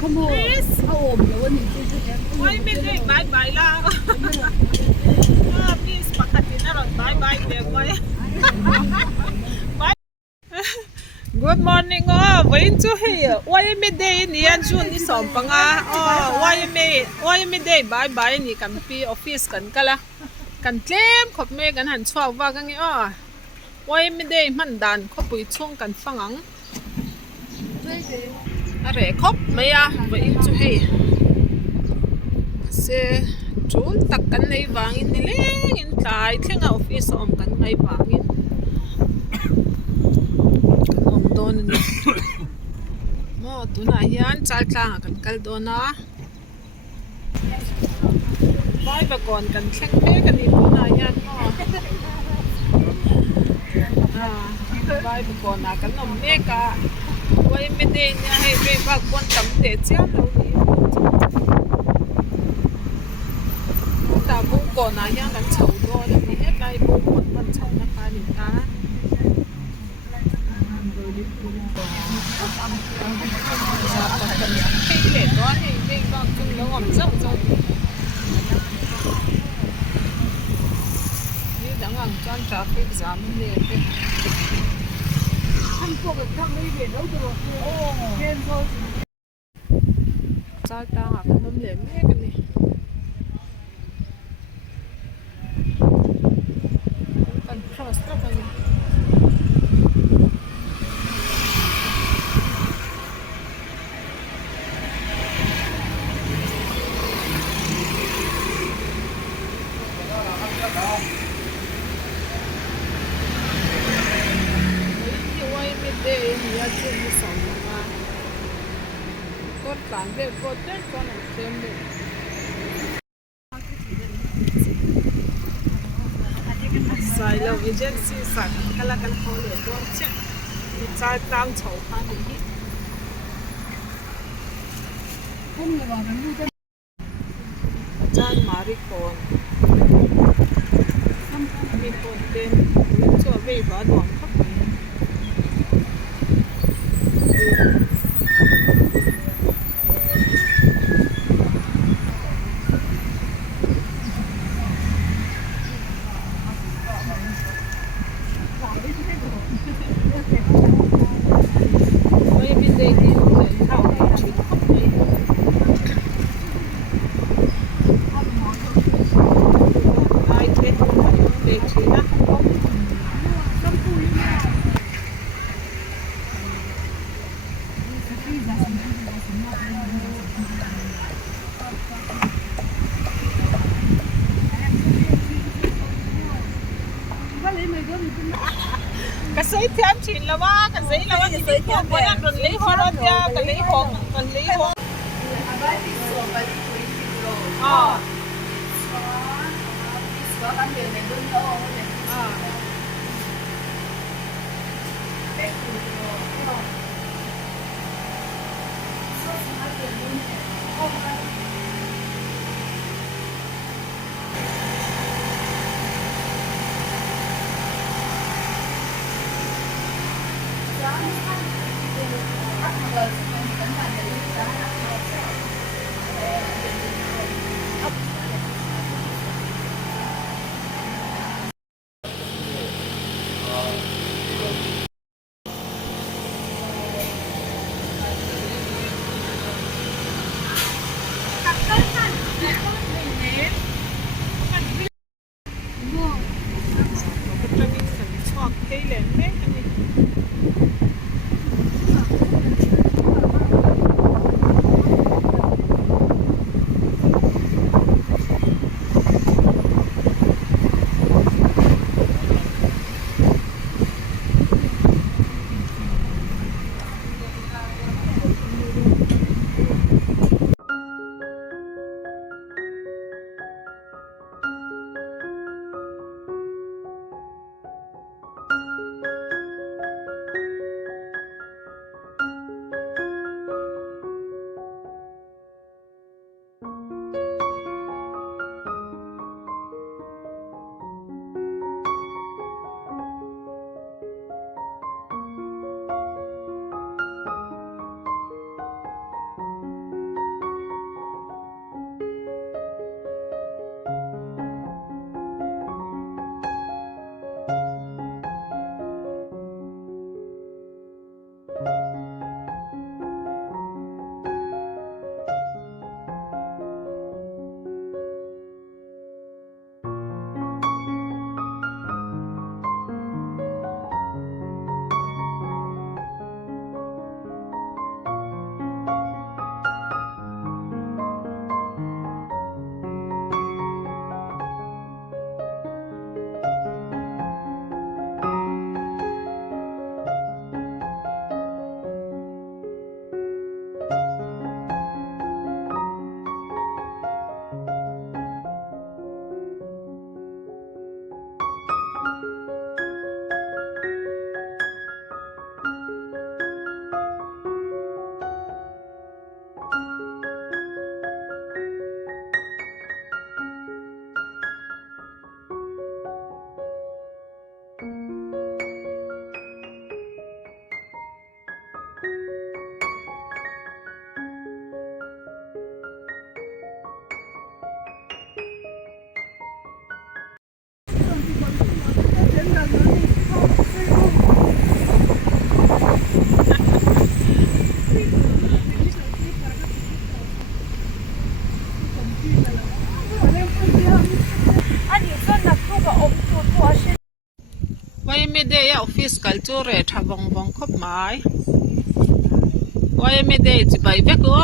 please ไม่ได้บายบายละplease ปกตินะเราบายบายเด็กไว้ Good morning why into here why me day ni an jun ni som panga why me day bye bye ni kan pi office kan kala kan claim khop me kan han chwa wa kan ngi why me day man dan khopui chung kan fangang are khop me ya why into here se chun tak kan nei wangin ni leng in tlai thlenga office om kan ngai wangin don ni mo tuna hian chaltlang kan kal dona vai ba kon kan thleng pe kan ni tuna hian mo vai ba kon na kan nom me ka wai me de nya he pe ba kon tam te chiam lo ni ta bu kon na hian kan chau do ni he lai bu kon kan chau na ka ni ta khi để có thì cái con chung nó ngầm rộng rồi như đã ngầm cho trả phép giảm lên đi Hàn Quốc ở trong đây biển đâu được trên thôi sao ta học nó lên hết cái này cần cross các bạn Bạn về cô chết con này xem được sai lâu agency sạc kala kan khole do che chai tang chau kha ni không người vào đánh luôn chan mari kon mi kon ten cho về vào đoạn khắp cái giấy thêm chín là ba cái giấy là cái giấy thêm có đang cần lấy hoa đó nha cần lấy hoa cần lấy hoa YMA Day office culture tha vong vong khop mai YMA Day chi bai vek lo